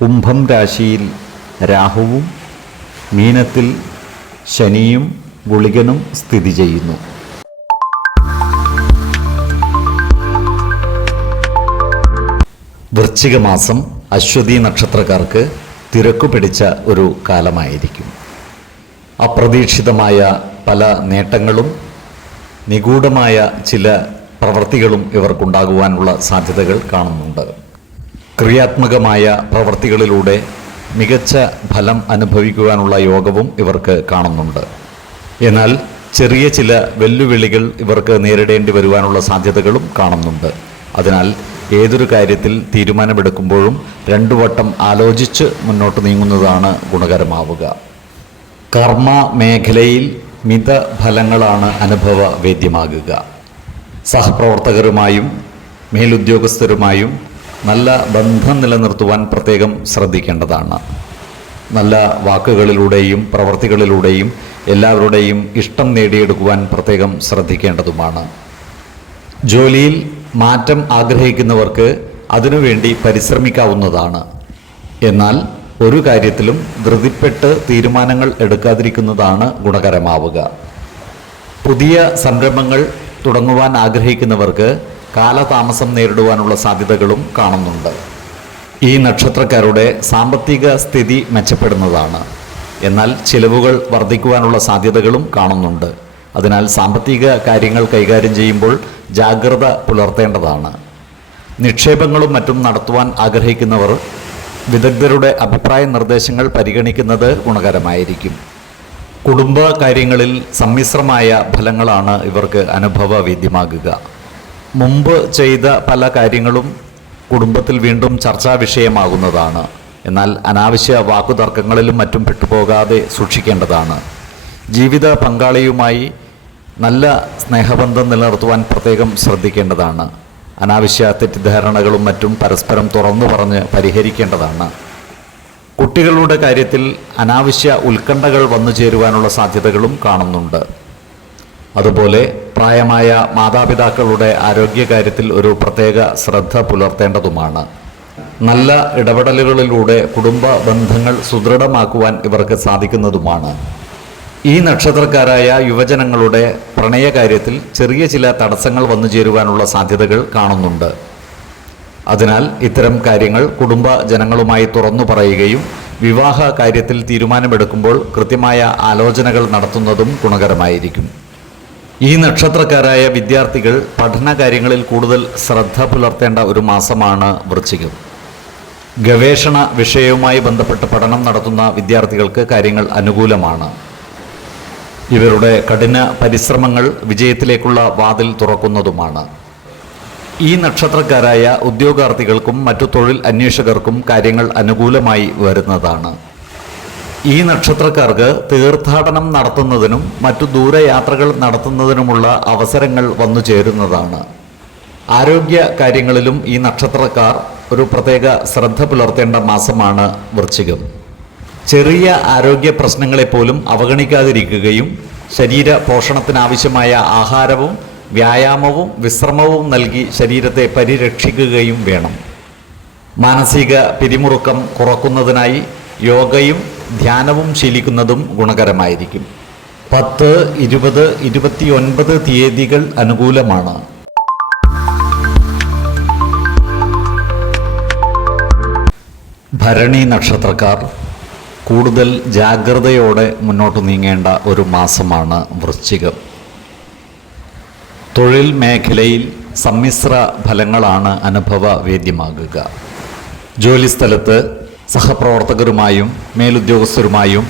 കുംഭം രാശിയിൽ രാഹുവും മീനത്തിൽ ശനിയും ഗുളികനും സ്ഥിതി ചെയ്യുന്നു. വൃശ്ചിക മാസം അശ്വതി നക്ഷത്രക്കാർക്ക് തിരക്കു പിടിച്ച ഒരു കാലമായിരിക്കും. അപ്രതീക്ഷിതമായ പല നേട്ടങ്ങളും നിഗൂഢമായ ചില പ്രവൃത്തികളും ഇവർക്കുണ്ടാകുവാനുള്ള സാധ്യതകൾ കാണുന്നുണ്ട്. ക്രിയാത്മകമായ പ്രവൃത്തികളിലൂടെ മികച്ച ഫലം അനുഭവിക്കുവാനുള്ള യോഗവും ഇവർക്ക് കാണുന്നുണ്ട്. എന്നാൽ ചെറിയ ചില വെല്ലുവിളികൾ ഇവർക്ക് നേരിടേണ്ടി വരുവാനുള്ള സാധ്യതകളും കാണുന്നുണ്ട്. അതിനാൽ ഏതൊരു കാര്യത്തിൽ തീരുമാനമെടുക്കുമ്പോഴും രണ്ടു വട്ടം ആലോചിച്ച് മുന്നോട്ട് നീങ്ങുന്നതാണ് ഗുണകരമാവുക. കർമ്മ മേഖലയിൽ മിത ഫലങ്ങളാണ് അനുഭവ വേദ്യമാകുക. സഹപ്രവർത്തകരുമായും മേലുദ്യോഗസ്ഥരുമായും നല്ല ബന്ധം നിലനിർത്തുവാൻ പ്രത്യേകം ശ്രദ്ധിക്കേണ്ടതാണ്. നല്ല വാക്കുകളിലൂടെയും പ്രവർത്തികളിലൂടെയും എല്ലാവരുടെയും ഇഷ്ടം നേടിയെടുക്കുവാൻ പ്രത്യേകം ശ്രദ്ധിക്കേണ്ടതുമാണ്. ജോലിയിൽ മാറ്റം ആഗ്രഹിക്കുന്നവർക്ക് അതിനുവേണ്ടി പരിശ്രമിക്കാവുന്നതാണ്. എന്നാൽ ഒരു കാര്യത്തിലും ധൃതിപ്പെട്ട് തീരുമാനങ്ങൾ എടുക്കാതിരിക്കുന്നതാണ് ഗുണകരമാവുക. പുതിയ സംരംഭങ്ങൾ തുടങ്ങുവാൻ ആഗ്രഹിക്കുന്നവർക്ക് കാലതാമസം നേരിടുവാനുള്ള സാധ്യതകളും കാണുന്നുണ്ട്. ഈ നക്ഷത്രക്കാരുടെ സാമ്പത്തിക സ്ഥിതി മെച്ചപ്പെടുന്നതാണ്. എന്നാൽ ചിലവുകൾ വർദ്ധിക്കുവാനുള്ള സാധ്യതകളും കാണുന്നുണ്ട്. അതിനാൽ സാമ്പത്തിക കാര്യങ്ങൾ കൈകാര്യം ചെയ്യുമ്പോൾ ജാഗ്രത പുലർത്തേണ്ടതാണ്. നിക്ഷേപങ്ങളും മറ്റും നടത്തുവാൻ ആഗ്രഹിക്കുന്നവർ വിദഗ്ധരുടെ അഭിപ്രായ നിർദ്ദേശങ്ങൾ പരിഗണിക്കുന്നത് ഗുണകരമായിരിക്കും. കുടുംബ കാര്യങ്ങളിൽ സമ്മിശ്രമായ ഫലങ്ങളാണ് ഇവർക്ക് അനുഭവവേദ്യമാകുക മുമ്പ് ചെയ്ത പല കാര്യങ്ങളും കുടുംബത്തിൽ വീണ്ടും ചർച്ചാ വിഷയമാകുന്നതാണ്. എന്നാൽ അനാവശ്യ വാക്കുതർക്കങ്ങളിലും മറ്റും പെട്ടുപോകാതെ സൂക്ഷിക്കേണ്ടതാണ്. ജീവിത പങ്കാളിയുമായി നല്ല സ്നേഹബന്ധം നിലനിർത്തുവാൻ പ്രത്യേകം ശ്രദ്ധിക്കേണ്ടതാണ്. അനാവശ്യ തെറ്റിദ്ധാരണകളും മറ്റും പരസ്പരം തുറന്നു പറഞ്ഞ് പരിഹരിക്കേണ്ടതാണ്. കുട്ടികളുടെ കാര്യത്തിൽ അനാവശ്യ ഉത്കണ്ഠകൾ വന്നു ചേരുവാനുള്ള സാധ്യതകളും കാണുന്നുണ്ട്. അതുപോലെ പ്രായമായ മാതാപിതാക്കളുടെ ആരോഗ്യകാര്യത്തിൽ ഒരു പ്രത്യേക ശ്രദ്ധ പുലർത്തേണ്ടതുമാണ്. നല്ല ഇടപെടലുകളിലൂടെ കുടുംബ ബന്ധങ്ങൾ സുദൃഢമാക്കുവാൻ ഇവർക്ക് സാധിക്കുന്നതുമാണ്. ഈ നക്ഷത്രക്കാരായ യുവജനങ്ങളുടെ പ്രണയകാര്യത്തിൽ ചെറിയ ചില തടസ്സങ്ങൾ വന്നു ചേരുവാനുള്ള സാധ്യതകൾ കാണുന്നുണ്ട്. അതിനാൽ ഇത്തരം കാര്യങ്ങൾ കുടുംബ ജനങ്ങളുമായി തുറന്നു പറയുകയും വിവാഹ കാര്യത്തിൽ തീരുമാനമെടുക്കുമ്പോൾ കൃത്യമായ ആലോചനകൾ നടത്തുന്നതും ഗുണകരമായിരിക്കും. ഈ നക്ഷത്രക്കാരായ വിദ്യാർത്ഥികൾ പഠന കാര്യങ്ങളിൽ കൂടുതൽ ശ്രദ്ധ പുലർത്തേണ്ട ഒരു മാസമാണ് വൃശ്ചികം. ഗവേഷണ വിഷയവുമായി ബന്ധപ്പെട്ട് പഠനം നടത്തുന്ന വിദ്യാർത്ഥികൾക്ക് കാര്യങ്ങൾ അനുകൂലമാണ്. ഇവരുടെ കഠിന പരിശ്രമങ്ങൾ വിജയത്തിലേക്കുള്ള വാതിൽ തുറക്കുന്നതുമാണ്. ഈ നക്ഷത്രക്കാരായ ഉദ്യോഗാർത്ഥികൾക്കും മറ്റു തൊഴിൽ അന്വേഷകർക്കും കാര്യങ്ങൾ അനുകൂലമായി വരുന്നതാണ്. ഈ നക്ഷത്രക്കാർക്ക് തീർത്ഥാടനം നടത്തുന്നതിനും മറ്റു ദൂരയാത്രകൾ നടത്തുന്നതിനുമുള്ള അവസരങ്ങൾ വന്നു ചേരുന്നതാണ്. ആരോഗ്യ കാര്യങ്ങളിലും ഈ നക്ഷത്രക്കാർ ഒരു പ്രത്യേക ശ്രദ്ധ പുലർത്തേണ്ട മാസമാണ് വൃശ്ചികം. ചെറിയ ആരോഗ്യ പ്രശ്നങ്ങളെപ്പോലും അവഗണിക്കാതിരിക്കുകയും ശരീര പോഷണത്തിനാവശ്യമായ ആഹാരവും വ്യായാമവും വിശ്രമവും നൽകി ശരീരത്തെ പരിരക്ഷിക്കുകയും വേണം. മാനസിക പിരിമുറുക്കം കുറക്കുന്നതിനായി യോഗയും ധ്യാനവും ശീലിക്കുന്നതും ഗുണകരമായിരിക്കും. പത്ത് ഇരുപത് ഇരുപത്തിയൊൻപത് തീയതികൾ അനുകൂലമാണ്. ഭരണി നക്ഷത്രക്കാർ കൂടുതൽ ജാഗ്രതയോടെ മുന്നോട്ട് നീങ്ങേണ്ട ഒരു മാസമാണ് വൃശ്ചികം. തൊഴിൽ മേഖലയിൽ സമ്മിശ്ര ഫലങ്ങളാണ് അനുഭവ വേദ്യമാകുക ജോലിസ്ഥലത്ത് സഹപ്രവർത്തകരുമായും മേലുദ്യോഗസ്ഥരുമായും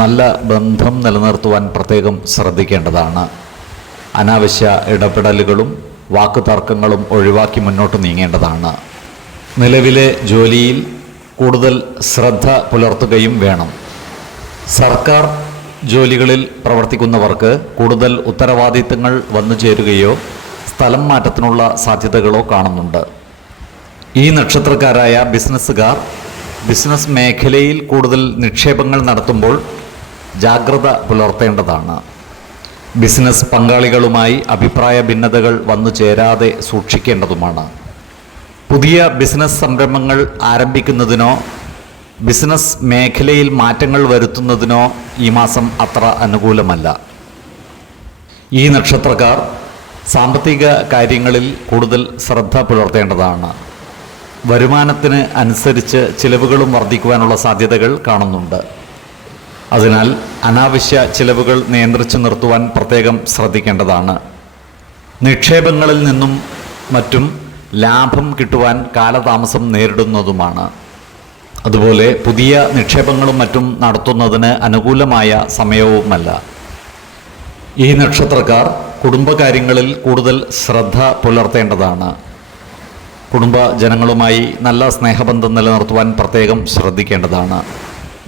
നല്ല ബന്ധം നിലനിർത്തുവാൻ പ്രത്യേകം ശ്രദ്ധിക്കേണ്ടതാണ്. അനാവശ്യ ഇടപെടലുകളും വാക്കുതർക്കങ്ങളും ഒഴിവാക്കി മുന്നോട്ട് നീങ്ങേണ്ടതാണ്. നിലവിലെ ജോലിയിൽ കൂടുതൽ ശ്രദ്ധ പുലർത്തുകയും വേണം. സർക്കാർ ജോലികളിൽ പ്രവർത്തിക്കുന്നവർക്ക് കൂടുതൽ ഉത്തരവാദിത്തങ്ങൾ വന്നു ചേരുകയോ സ്ഥലം മാറ്റത്തിനുള്ള സാധ്യതകളോ കാണുന്നുണ്ട്. ഈ നക്ഷത്രക്കാരായ ബിസിനസ്സുകാർ ബിസിനസ് മേഖലയിൽ കൂടുതൽ നിക്ഷേപങ്ങൾ നടത്തുമ്പോൾ ജാഗ്രത പുലർത്തേണ്ടതാണ്. ബിസിനസ് പങ്കാളികളുമായി അഭിപ്രായ ഭിന്നതകൾ വന്നു ചേരാതെ സൂക്ഷിക്കേണ്ടതുമാണ്. പുതിയ ബിസിനസ് സംരംഭങ്ങൾ ആരംഭിക്കുന്നതിനോ ബിസിനസ് മേഖലയിൽ മാറ്റങ്ങൾ വരുത്തുന്നതിനോ ഈ മാസം അത്ര അനുകൂലമല്ല. ഈ നക്ഷത്രക്കാർ സാമ്പത്തിക കാര്യങ്ങളിൽ കൂടുതൽ ശ്രദ്ധ പുലർത്തേണ്ടതാണ്. വരുമാനത്തിന് അനുസരിച്ച് ചിലവുകളും വർദ്ധിക്കുവാനുള്ള സാധ്യതകൾ കാണുന്നുണ്ട്. അതിനാൽ അനാവശ്യ ചിലവുകൾ നിയന്ത്രിച്ചു നിർത്തുവാൻ പ്രത്യേകം ശ്രദ്ധിക്കേണ്ടതാണ്. നിക്ഷേപങ്ങളിൽ നിന്നും മറ്റും ലാഭം കിട്ടുവാൻ കാലതാമസം നേരിടുന്നതുമാണ്. അതുപോലെ പുതിയ നിക്ഷേപങ്ങളും മറ്റും നടത്തുന്നതിന് അനുകൂലമായ സമയവുമല്ല. ഈ നക്ഷത്രക്കാർ കുടുംബകാര്യങ്ങളിൽ കൂടുതൽ ശ്രദ്ധ പുലർത്തേണ്ടതാണ്. കുടുംബ ജനങ്ങളുമായി നല്ല സ്നേഹബന്ധം നിലനിർത്തുവാൻ പ്രത്യേകം ശ്രദ്ധിക്കേണ്ടതാണ്.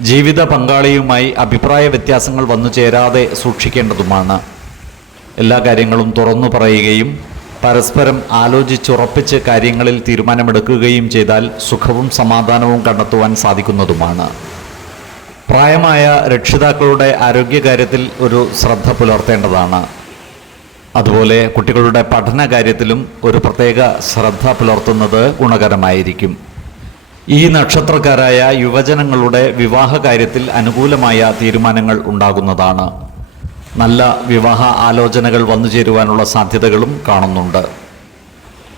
ജീവിത പങ്കാളിയുമായി അഭിപ്രായ വ്യത്യാസങ്ങൾ വന്നു ചേരാതെ സൂക്ഷിക്കേണ്ടതുമാണ്. എല്ലാ കാര്യങ്ങളും തുറന്നു പറയുകയും പരസ്പരം ആലോചിച്ചുറപ്പിച്ച് കാര്യങ്ങളിൽ തീരുമാനമെടുക്കുകയും ചെയ്താൽ സുഖവും സമാധാനവും കണ്ടെത്തുവാൻ സാധിക്കുന്നതുമാണ്. പ്രായമായ രക്ഷിതാക്കളുടെ ആരോഗ്യകാര്യത്തിൽ ഒരു ശ്രദ്ധ പുലർത്തേണ്ടതാണ്. അതുപോലെ കുട്ടികളുടെ പഠന കാര്യത്തിലും ഒരു പ്രത്യേക ശ്രദ്ധ പുലർത്തുന്നത് ഗുണകരമായിരിക്കും. ഈ നക്ഷത്രക്കാരായ യുവജനങ്ങളുടെ വിവാഹ കാര്യത്തിൽ അനുകൂലമായ തീരുമാനങ്ങൾ ഉണ്ടാകുന്നതാണ്. നല്ല വിവാഹ ആലോചനകൾ വന്നു ചേരുവാനുള്ള സാധ്യതകളും കാണുന്നുണ്ട്.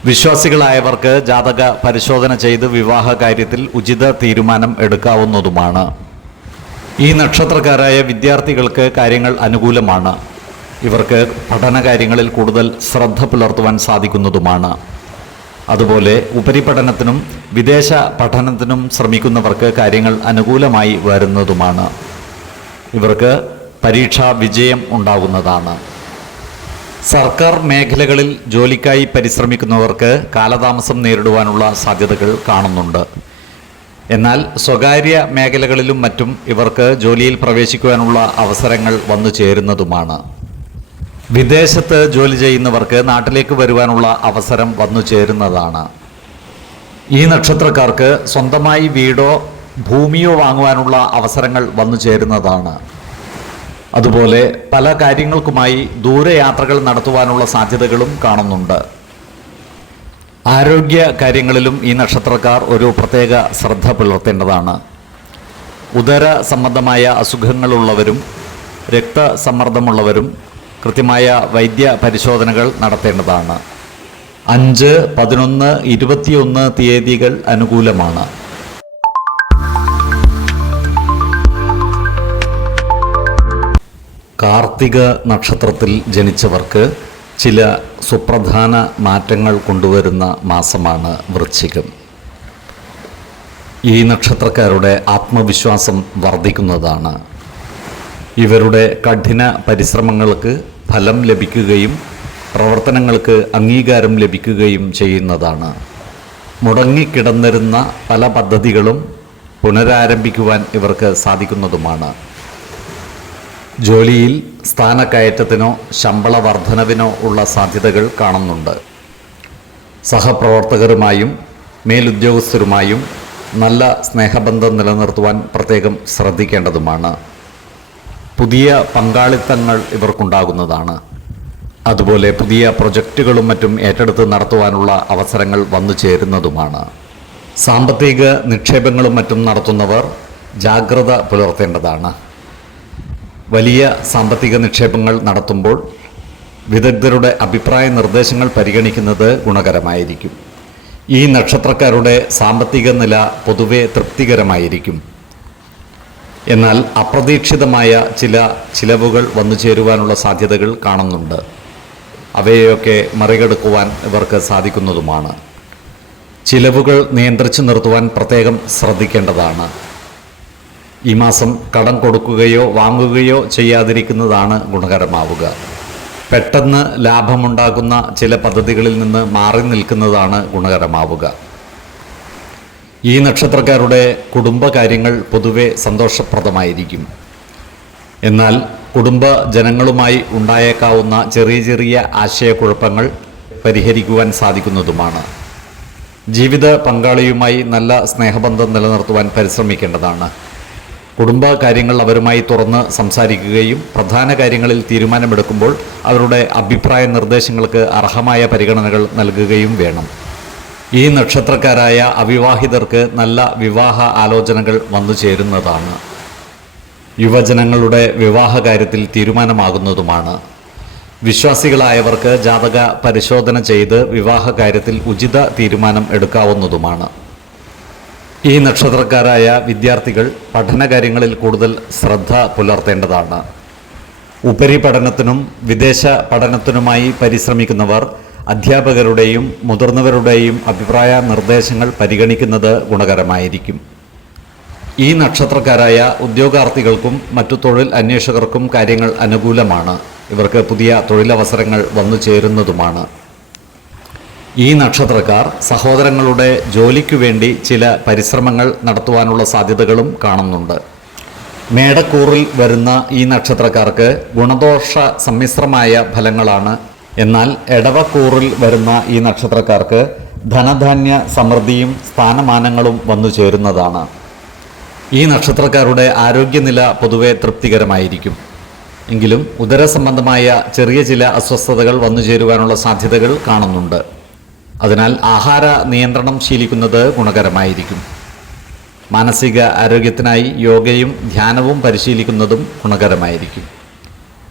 വിശ്വാസികളായവർക്ക് ജാതക പരിശോധന ചെയ്ത് വിവാഹ കാര്യത്തിൽ ഉചിത തീരുമാനം എടുക്കാവുന്നതുമാണ്. ഈ നക്ഷത്രക്കാരായ വിദ്യാർത്ഥികൾക്ക് കാര്യങ്ങൾ അനുകൂലമാണ്. ഇവർക്ക് പഠനകാര്യങ്ങളിൽ കൂടുതൽ ശ്രദ്ധ പുലർത്തുവാൻ സാധിക്കുന്നതുമാണ്. അതുപോലെ ഉപരിപഠനത്തിനും വിദേശ പഠനത്തിനും ശ്രമിക്കുന്നവർക്ക് കാര്യങ്ങൾ അനുകൂലമായി വരുന്നതുമാണ്. ഇവർക്ക് പരീക്ഷാ വിജയം ഉണ്ടാകുന്നതാണ്. സർക്കാർ മേഖലകളിൽ ജോലിക്കായി പരിശ്രമിക്കുന്നവർക്ക് കാലതാമസം നേരിടുവാനുള്ള സാധ്യതകൾ കാണുന്നുണ്ട്. എന്നാൽ സ്വകാര്യ മേഖലകളിലും മറ്റും ഇവർക്ക് ജോലിയിൽ പ്രവേശിക്കുവാനുള്ള അവസരങ്ങൾ വന്നു ചേരുന്നതുമാണ്. വിദേശത്ത് ജോലി ചെയ്യുന്നവർക്ക് നാട്ടിലേക്ക് വരുവാനുള്ള അവസരം വന്നു ചേരുന്നതാണ്. ഈ നക്ഷത്രക്കാർക്ക് സ്വന്തമായി വീടോ ഭൂമിയോ വാങ്ങുവാനുള്ള അവസരങ്ങൾ വന്നു ചേരുന്നതാണ്. അതുപോലെ പല കാര്യങ്ങൾക്കുമായി ദൂരയാത്രകൾ നടത്തുവാനുള്ള സാധ്യതകളും കാണുന്നുണ്ട്. ആരോഗ്യ കാര്യങ്ങളിലും ഈ നക്ഷത്രക്കാർ ഒരു പ്രത്യേക ശ്രദ്ധ പുലർത്തേണ്ടതാണ്. ഉദര സംബന്ധമായ അസുഖങ്ങളുള്ളവരും രക്തസമ്മർദ്ദമുള്ളവരും കൃത്യമായ വൈദ്യ പരിശോധനകൾ നടത്തേണ്ടതാണ്. അഞ്ച് പതിനൊന്ന് ഇരുപത്തിയൊന്ന് തീയതികൾ അനുകൂലമാണ്. കാർത്തിക നക്ഷത്രത്തിൽ ജനിച്ചവർക്ക് ചില സുപ്രധാന മാറ്റങ്ങൾ കൊണ്ടുവരുന്ന മാസമാണ് വൃശ്ചികം. ഈ നക്ഷത്രക്കാരുടെ ആത്മവിശ്വാസം വർദ്ധിക്കുന്നതാണ്. ഇവരുടെ കഠിന പരിശ്രമങ്ങൾക്ക് ഫലം ലഭിക്കുകയും പ്രവർത്തനങ്ങൾക്ക് അംഗീകാരം ലഭിക്കുകയും ചെയ്യുന്നതാണ്. മുടങ്ങിക്കിടന്നിരുന്ന പല പദ്ധതികളും പുനരാരംഭിക്കുവാൻ ഇവർക്ക് സാധിക്കുന്നതുമാണ്. ജോലിയിൽ സ്ഥാനക്കയറ്റത്തിനോ ശമ്പള വർധനവിനോ ഉള്ള സാധ്യതകൾ കാണുന്നുണ്ട്. സഹപ്രവർത്തകരുമായും മേലുദ്യോഗസ്ഥരുമായും നല്ല സ്നേഹബന്ധം നിലനിർത്തുവാൻ പ്രത്യേകം ശ്രദ്ധിക്കേണ്ടതുമാണ്. പുതിയ പങ്കാളിത്തങ്ങൾ ഇവർക്കുണ്ടാകുന്നതാണ്. അതുപോലെ പുതിയ പ്രൊജക്റ്റുകളും മറ്റും ഏറ്റെടുത്ത് നടത്തുവാനുള്ള അവസരങ്ങൾ വന്നു ചേരുന്നതുമാണ്. സാമ്പത്തിക നിക്ഷേപങ്ങളും മറ്റും നടത്തുന്നവർ ജാഗ്രത പുലർത്തേണ്ടതാണ്. വലിയ സാമ്പത്തിക നിക്ഷേപങ്ങൾ നടത്തുമ്പോൾ വിദഗ്ധരുടെ അഭിപ്രായ നിർദ്ദേശങ്ങൾ പരിഗണിക്കുന്നത് ഗുണകരമായിരിക്കും. ഈ നക്ഷത്രക്കാരുടെ സാമ്പത്തിക നില പൊതുവെ തൃപ്തികരമായിരിക്കും. എന്നാൽ അപ്രതീക്ഷിതമായ ചില ചിലവുകൾ വന്നു ചേരുവാനുള്ള സാധ്യതകൾ കാണുന്നുണ്ട്. അവയെയൊക്കെ മറികടക്കുവാൻ ഇവർക്ക് സാധിക്കുന്നതുമാണ്. ചിലവുകൾ നിയന്ത്രിച്ചു നിർത്തുവാൻ പ്രത്യേകം ശ്രദ്ധിക്കേണ്ടതാണ്. ഈ മാസം കടം കൊടുക്കുകയോ വാങ്ങുകയോ ചെയ്യാതിരിക്കുന്നതാണ് ഗുണകരമാവുക. പെട്ടെന്ന് ലാഭമുണ്ടാകുന്ന ചില പദ്ധതികളിൽ നിന്ന് മാറി നിൽക്കുന്നതാണ് ഗുണകരമാവുക. ഈ നക്ഷത്രക്കാരുടെ കുടുംബകാര്യങ്ങൾ പൊതുവെ സന്തോഷപ്രദമായിരിക്കും. എന്നാൽ കുടുംബ ജനങ്ങളുമായി ഉണ്ടായേക്കാവുന്ന ചെറിയ ചെറിയ ആശയക്കുഴപ്പങ്ങൾ പരിഹരിക്കുവാൻ സാധിക്കുന്നതുമാണ്. ജീവിത പങ്കാളിയുമായി നല്ല സ്നേഹബന്ധം നിലനിർത്തുവാൻ പരിശ്രമിക്കേണ്ടതാണ്. കുടുംബ കാര്യങ്ങൾ അവരുമായി തുറന്ന് സംസാരിക്കുകയും പ്രധാന കാര്യങ്ങളിൽ തീരുമാനമെടുക്കുമ്പോൾ അവരുടെ അഭിപ്രായ നിർദ്ദേശങ്ങൾക്ക് അർഹമായ പരിഗണനകൾ നൽകുകയും വേണം. ഈ നക്ഷത്രക്കാരായ അവിവാഹിതർക്ക് നല്ല വിവാഹ ആലോചനകൾ വന്നു ചേരുന്നതാണ്. യുവജനങ്ങളുടെ വിവാഹ കാര്യത്തിൽ തീരുമാനമാകുന്നതുമാണ്. വിശ്വാസികളായവർക്ക് ജാതക പരിശോധന ചെയ്ത് വിവാഹ കാര്യത്തിൽ ഉചിത തീരുമാനം എടുക്കാവുന്നതുമാണ്. ഈ നക്ഷത്രക്കാരായ വിദ്യാർത്ഥികൾ പഠനകാര്യങ്ങളിൽ കൂടുതൽ ശ്രദ്ധ പുലർത്തേണ്ടതാണ്. ഉപരിപഠനത്തിനും വിദേശ പഠനത്തിനുമായി പരിശ്രമിക്കുന്നവർ അധ്യാപകരുടെയും മുതിർന്നവരുടെയും അഭിപ്രായ നിർദ്ദേശങ്ങൾ പരിഗണിക്കുന്നത് ഗുണകരമായിരിക്കും. ഈ നക്ഷത്രക്കാരായ ഉദ്യോഗാർത്ഥികൾക്കും മറ്റു തൊഴിൽ അന്വേഷകർക്കും കാര്യങ്ങൾ അനുകൂലമാണ്. ഇവർക്ക് പുതിയ തൊഴിലവസരങ്ങൾ വന്നു ചേരുന്നതുമാണ്. ഈ നക്ഷത്രക്കാർ സഹോദരങ്ങളുടെ ജോലിക്കു വേണ്ടി ചില പരിശ്രമങ്ങൾ നടത്തുവാനുള്ള സാധ്യതകളും കാണുന്നുണ്ട്. മേടക്കൂറിൽ വരുന്ന ഈ നക്ഷത്രക്കാർക്ക് ഗുണദോഷ സമ്മിശ്രമായ ഫലങ്ങളാണ് എന്നാൽ എടവക്കൂറിൽ വരുന്ന ഈ നക്ഷത്രക്കാർക്ക് ധനധാന്യ സമൃദ്ധിയും സ്ഥാനമാനങ്ങളും വന്നു ചേരുന്നതാണ്. ഈ നക്ഷത്രക്കാരുടെ ആരോഗ്യനില പൊതുവെ തൃപ്തികരമായിരിക്കും. എങ്കിലും ഉദരസംബന്ധമായ ചെറിയ ചില അസ്വസ്ഥതകൾ വന്നു ചേരുവാനുള്ള സാധ്യതകൾ കാണുന്നുണ്ട്. അതിനാൽ ആഹാര നിയന്ത്രണം ശീലിക്കുന്നത് ഗുണകരമായിരിക്കും. മാനസിക ആരോഗ്യത്തിനായി യോഗയും ധ്യാനവും പരിശീലിക്കുന്നതും ഗുണകരമായിരിക്കും.